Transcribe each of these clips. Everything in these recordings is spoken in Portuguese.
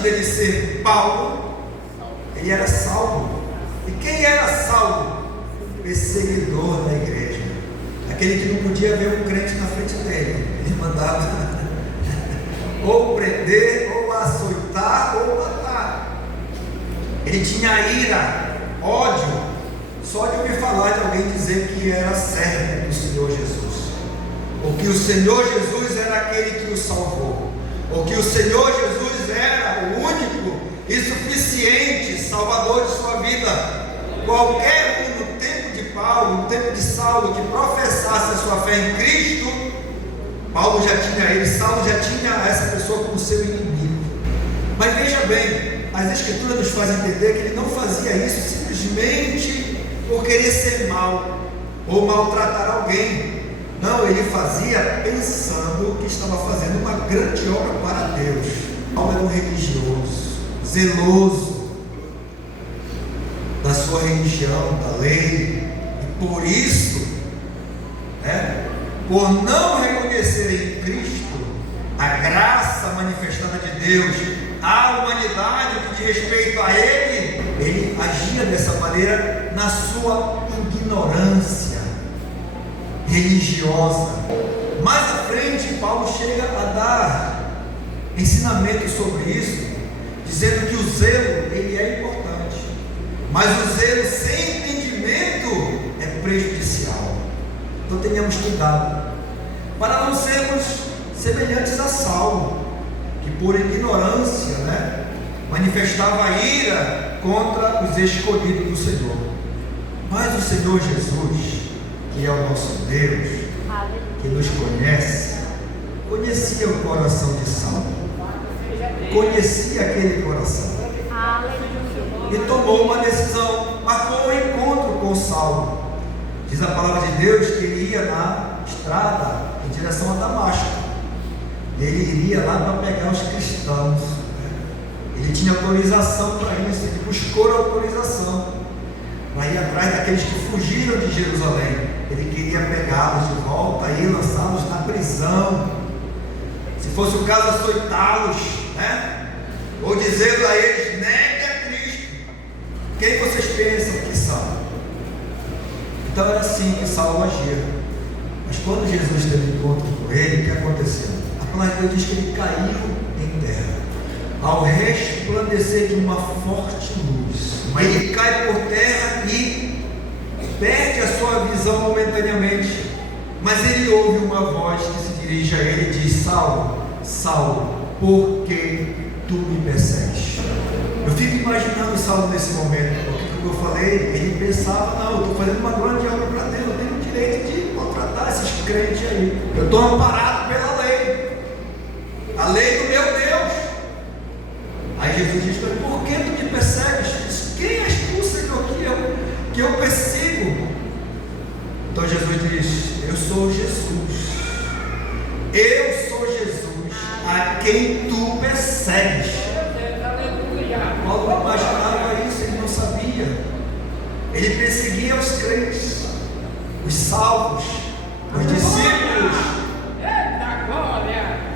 dele ser Paulo, ele era Saulo. E quem era Saulo? Perseguidor da igreja, aquele que não podia ver um crente na frente dele. Ele mandava ou prender, ou açoitar, ou matar. Ele tinha ira, ódio, só de ouvir falar de alguém dizer que era servo do Senhor Jesus, ou que o Senhor Jesus era aquele que o salvou, ou que o Senhor Jesus era o único e suficiente Salvador de sua vida. Qualquer um no tempo de Paulo, no tempo de Saulo, que professasse a sua fé em Cristo, Paulo já tinha ele, Saulo já tinha essa pessoa como seu inimigo. Mas veja bem, as Escrituras nos fazem entender que ele não fazia isso simplesmente por querer ser mal ou maltratar alguém. Não, ele fazia pensando que estava fazendo uma grande obra para Deus. Paulo era um religioso, zeloso da sua religião, da lei, e por isso, por não reconhecer em Cristo a graça manifestada de Deus à humanidade, o que diz respeito a ele agia dessa maneira na sua ignorância religiosa. Mais à frente, Paulo chega a dar ensinamento sobre isso, dizendo que o zelo ele é importante, mas o zelo sem entendimento é prejudicial. Então tenhamos cuidado para não sermos semelhantes a Saulo, que por ignorância manifestava ira contra os escolhidos do Senhor. Mas o Senhor Jesus, que é o nosso Deus, que nos conhece, conhecia o coração de Saulo, conhecia aquele coração, e tomou uma decisão, marcou um encontro com Saulo. Diz a palavra de Deus que ele ia na estrada em direção a Damasco. Ele iria lá para pegar os cristãos. Ele tinha autorização para isso, ele buscou a autorização para ir atrás daqueles que fugiram de Jerusalém. Ele queria pegá-los de volta e lançá-los na prisão. Se fosse o caso, açoitá-los, ou dizendo a eles: negue a Cristo. Quem vocês pensam que são? Então era assim que Saulo agia. Mas quando Jesus teve encontro com ele, o que aconteceu? A palavra de Deus diz que ele caiu em terra, ao resplandecer de uma forte luz. Mas ele cai por terra e perde a sua visão momentaneamente. Mas ele ouve uma voz que se dirige a ele e diz: Saulo, Saulo, por que tu me persegues? Eu fico imaginando Saulo nesse momento, porque como eu falei, ele pensava: não, eu estou fazendo uma grande obra para Deus, eu tenho o direito de maltratar esses crentes aí, eu estou amparado pela lei, a lei do meu Deus. Aí Jesus diz: mas por que tu me persegues? Diz: quem és tu, Senhor, que eu persigo? Então Jesus diz: eu sou Jesus, a quem tu persegues. Paulo não imaginava isso, ele não sabia. Ele perseguia os crentes, os salvos, os discípulos.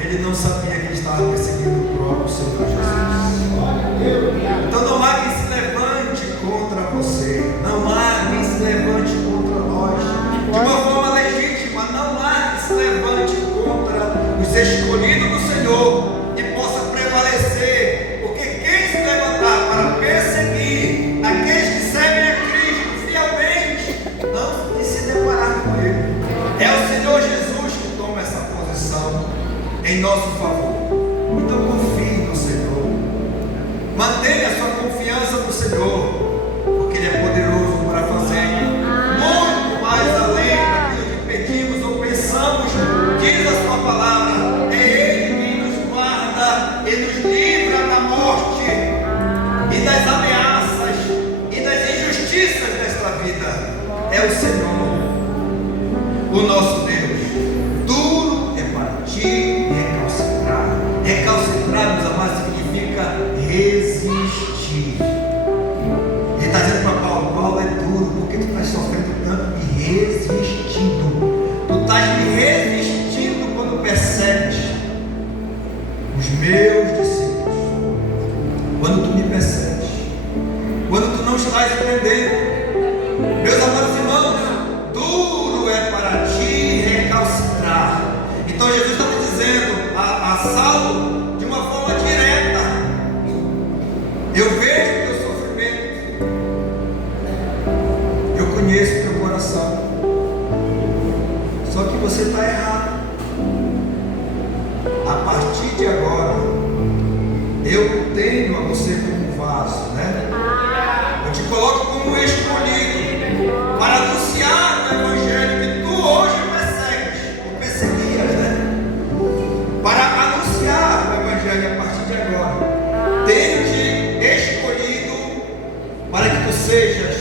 Ele não sabia que ele estava perseguindo o próprio Senhor Jesus. Então não há quem se levante contra você, não há quem se levante contra nós, de uma forma legítima. Não há quem se levante contra os escolhidos do Senhor e possa prevalecer, porque quem se levantar para perseguir aqueles que servem a Cristo fielmente, não de se deparar com Ele, é o Senhor Jesus que toma essa posição em nosso favor. Então confie no Senhor, mantenha a sua confiança no Senhor, porque Ele é poderoso para fazer muito mais além daquilo que pedimos ou pensamos. Diz a sua palavra: é Ele quem nos guarda e nos livra da morte e das ameaças e das injustiças desta vida. É o Senhor, o nosso Deus. Duro é partir e recalcitrar. Recalcitrar, meus amados, significa resistir. Ele está dizendo para Paulo: Paulo, é duro, por que tu estás sofrendo tanto, me resistindo? Tu estás me resistindo quando persegues os meus discípulos. quando tu me percebes, quando tu não estás entendendo. Meus amados irmãos, duro é para ti recalcitrar. Então Jesus está me dizendo a Saulo de uma forma direta: eu vejo o teu sofrimento, eu conheço o teu coração, só que você está errado. A partir de agora, eu tenho a você como vaso, né? Eu te coloco como escolhido para anunciar o evangelho que tu hoje persegues, ou perseguias, né? Para anunciar o evangelho a partir de agora. Tenho te escolhido para que tu sejas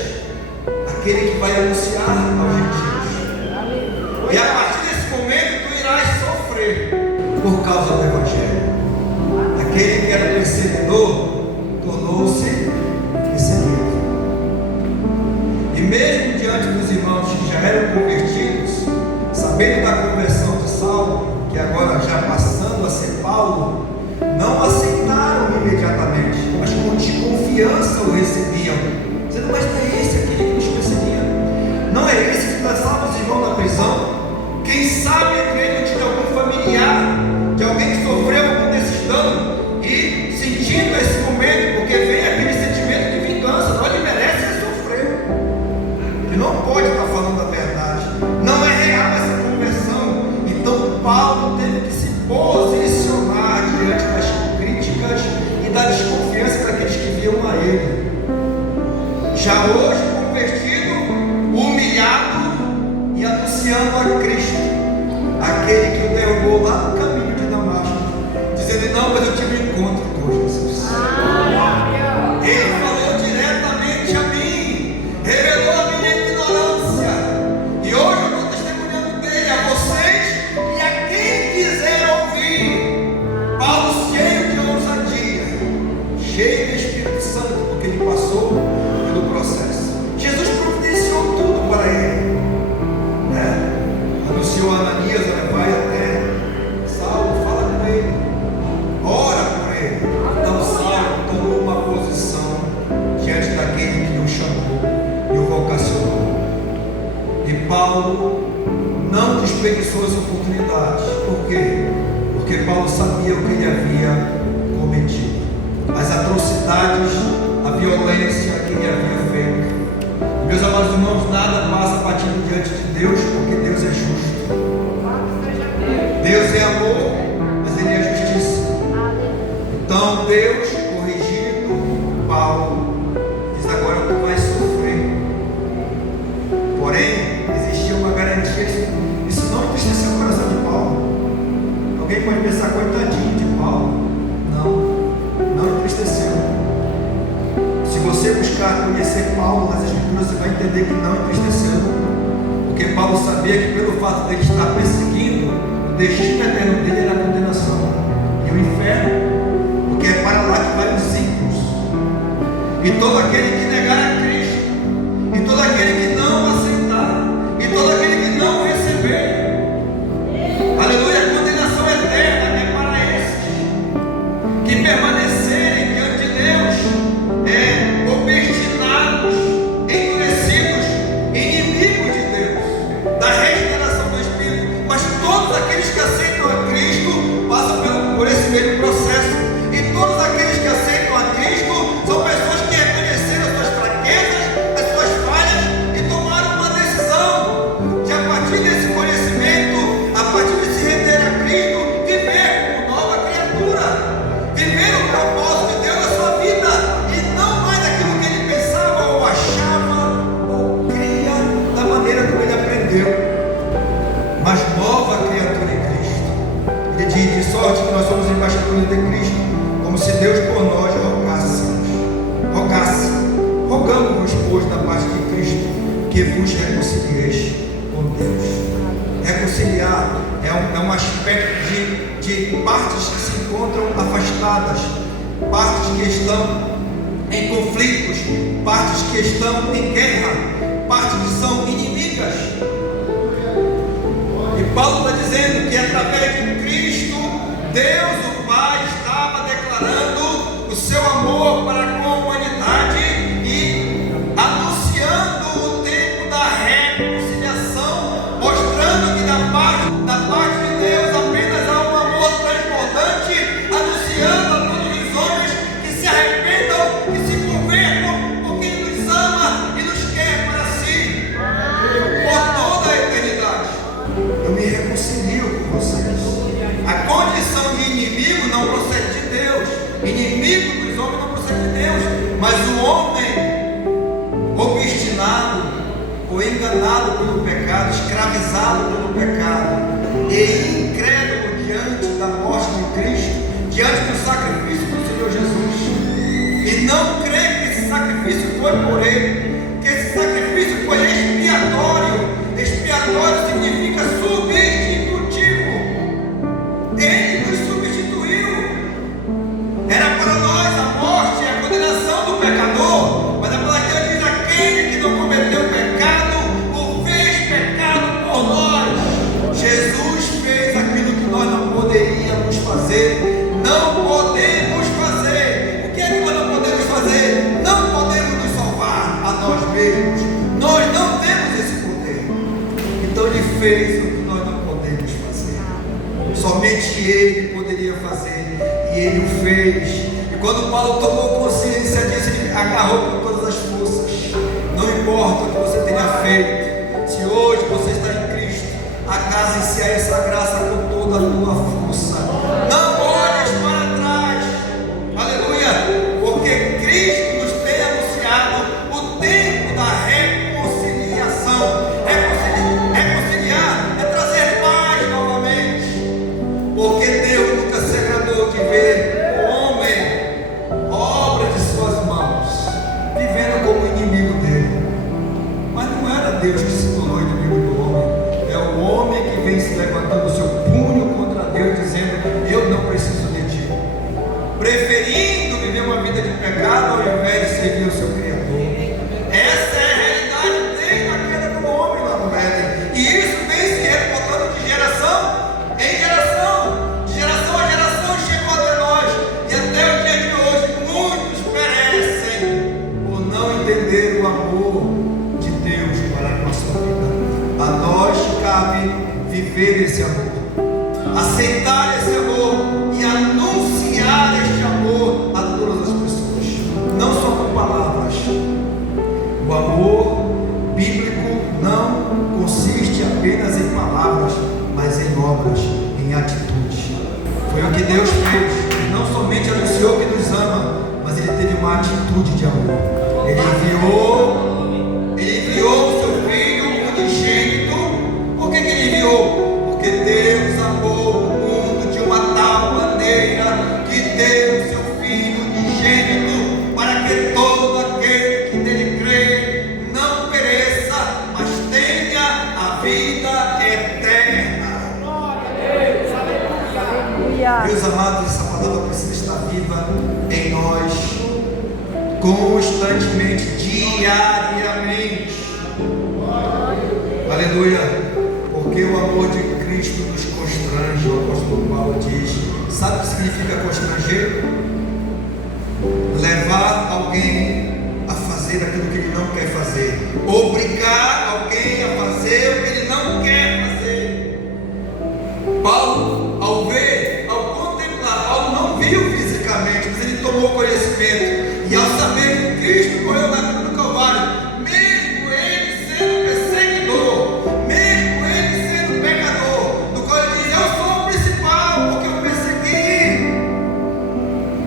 aquele que vai anunciar aos gentios. E a partir desse momento tu irás sofrer por causa do evangelho. Aquele que era perseguidor tornou-se perseguido. E mesmo diante dos irmãos que já eram convertidos, sabendo da conversão de Saulo, que agora já passando a ser Paulo, não aceitaram imediatamente, mas com desconfiança o recebiam, dizendo: mas não é esse aquele que nos perseguia? Não é esse que lançava os irmãos na prisão? Quem sabe entre eles de algum familiar, de alguém que sofreu algum desses danos, e sentindo esse momento, porque vem aquele sentimento de vingança, não ele merece sofrer, ele não pode estar falando a verdade, não é real essa conversão. Então Paulo teve que se posicionar diante das críticas e da desconfiança daqueles que viam a ele, já hoje convertido, humilhado e anunciando a Cristo, aquele que o derrubou lá no caminho de Damasco, dizendo: não, mas eu tive um encontro com Jesus. Ele falou diretamente a mim, revelou a minha ignorância, e hoje eu estou testemunhando dele a vocês e a quem quiser ouvir. Paulo cheio de ousadia, cheio do Espírito Santo, porque ele passou pelo processo. Jesus providenciou tudo para ele, né? Anunciou a Ananias: olha, vai até Saulo, fala com ele, ora por ele. Então Saulo tomou uma posição diante daquele que o chamou e o vocacionou. E Paulo não desperdiçou as oportunidades. Por quê? Porque Paulo sabia o que ele havia cometido, as atrocidades, a violência que ele havia feito. Meus amados irmãos, nada passa batido diante de Deus, porque Deus é justo. Deus é amor, mas Ele é justiça. Então Deus, corrigindo Paulo, diz: agora tu vais sofrer. Porém, existia uma garantia. Isso não entristeceu o coração de Paulo. Alguém pode pensar: coitadinho de Paulo. Não entristeceu. Se você buscar conhecer Paulo nas Escrituras, você vai entender que não entristeceu, porque Paulo sabia que pelo fato dele estar perseguindo, o destino eterno dele era a condenação e o inferno, porque é para lá que vai os ímpios. E todo aquele que negar a Cristo, e todo aquele que não aceitar, e todo aquele que não receber, aleluia, a condenação eterna é para esses que permanecerem diante de Deus, obstinados, endurecidos, inimigos de Deus, da regeneração do Espírito. Mas todos aqueles que aceitam a Cristo passam por esse mesmo processo. E todos aqueles que aceitam a Cristo são pessoas que reconheceram as suas fraquezas, as suas falhas, e tomaram uma decisão de, a partir desse conhecimento, a partir de se render a Cristo, viver como nova criatura, viver o propósito de Deus na sua vida, e não mais aquilo que ele pensava ou achava ou cria da maneira como ele aprendeu, mas nova criatura em Cristo. Ele diz: de sorte que nós somos embaixadores de Cristo, como se Deus por nós rogasse. Rogamos-vos, pois, da parte de Cristo, que vos reconcilieis com Deus. Reconciliar é um aspecto de partes que se encontram afastadas, partes que estão em conflitos, partes que estão em guerra, partes que são inimigas. E Paulo está dizendo que através de Cristo, Deus, o Pai, estava declarando o seu amor Inimigo dos homens não procede de Deus, mas o homem obstinado ou enganado pelo pecado, escravizado pelo pecado e incrédulo diante da morte de Cristo, diante do sacrifício do Senhor Jesus, e não crê que esse sacrifício foi por Ele, que esse sacrifício foi expiatório. Expiatório significa substitutivo. Ele nos substituiu. Era para nós a morte e a condenação do pecador, mas a palavra de Deus diz: aquele que não cometeu pecado o fez pecado por nós. Jesus fez aquilo que nós não poderíamos fazer. Não podemos fazer. O que é que nós não podemos fazer? Não podemos nos salvar a nós mesmos. Nós não temos esse poder. Então Ele fez o que nós não podemos fazer. Somente Ele poderia fazer, e Ele o fez. E quando Paulo tomou consciência disso, ele agarrou com todas as forças. Não importa o que você tenha feito, se hoje você está em Cristo, agarre-se a essa graça com toda a tua força. Não olhes para trás, aleluia, porque Cristo nos tem anunciado o tempo da reconciliação. Reconciliar é trazer paz novamente, porque Deus nunca se agradou de ver o homem, obra de suas mãos, vivendo como inimigo dele. Mas não era Deus que se tornou inimigo do homem, é o homem que vem se levantando o seu punho contra Deus, dizendo: eu não preciso de ti, preferindo viver uma vida de pecado ao invés de servir o seu Criador. Essa é a realidade desde a queda do homem lá no Éden, e isso vem se reportando de geração em geração, de geração a geração, chegou até nós, e até o dia de hoje muitos perecem por não entender o amor de Deus para com a sua vida. A nós cabe viver esse amor, aceitar esse amor e anunciar este amor a todas as pessoas, não só com palavras. O amor bíblico não consiste apenas em palavras, mas em obras, em atitudes. Foi o que Deus fez. Ele não somente anunciou que nos ama, mas Ele teve uma atitude de amor. Ele enviou o seu Filho unigênito. Por que Ele enviou? Porque Deus amou o mundo de uma tal maneira que deu o seu Filho unigênito, para que todo aquele que nele crê não pereça, mas tenha a vida eterna. Meus amados, essa palavra precisa estar viva em nós, constantemente, diariamente. Aleluia. Porque o amor de Cristo nos constrange. O apóstolo Paulo diz: sabe o que significa constranger? Levar alguém a fazer aquilo que ele não quer fazer, obrigar alguém a fazer o que ele não quer fazer. Paulo, ao contemplar, Paulo não viu fisicamente, mas ele tomou conhecimento, e ao saber que Cristo morreu na cruz do Calvário, mesmo ele sendo perseguidor, mesmo ele sendo pecador, do qual ele diz: eu sou o principal, porque eu persegui.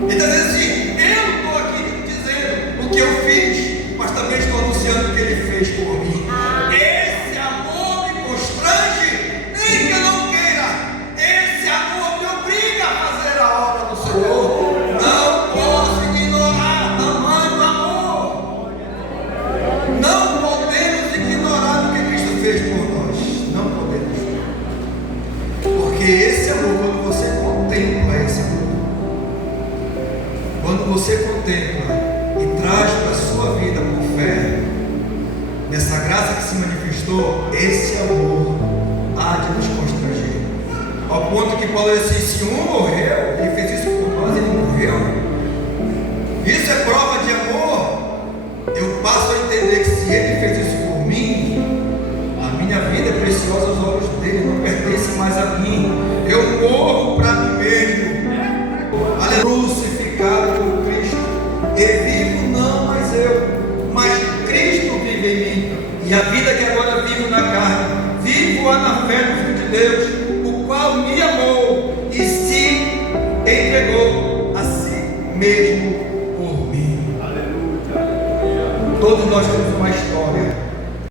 Então ele diz assim: eu estou aqui dizendo o que eu fiz, mas também estou anunciando o que ele fez por mim. Esse amor me constrange, nem que eu não queira. Esse amor me obriga a fazer a obra do Senhor. Não posso ignorar tamanho amor. Não podemos ignorar o que Cristo fez por nós. Não podemos. Porque esse amor, quando você contempla esse amor, quando você contempla e traz para a sua vida por fé, nessa graça que se manifestou, esse amor há de nos constranger. Ao ponto que Paulo disse assim: se um morreu, ele fez isso por nós, ele morreu. Isso é prova de amor. Eu passo a entender que se ele fez isso por mim, a minha vida é preciosa aos olhos dele, não pertence mais a mim. Eu morro para mim mesmo. Aleluia. Crucificado por Cristo, e vivo não mais eu, mas Cristo vive em mim. E a vida que agora vivo na carne, vivo-a na fé do Filho de Deus, o qual me amou e se entregou a si nós temos uma história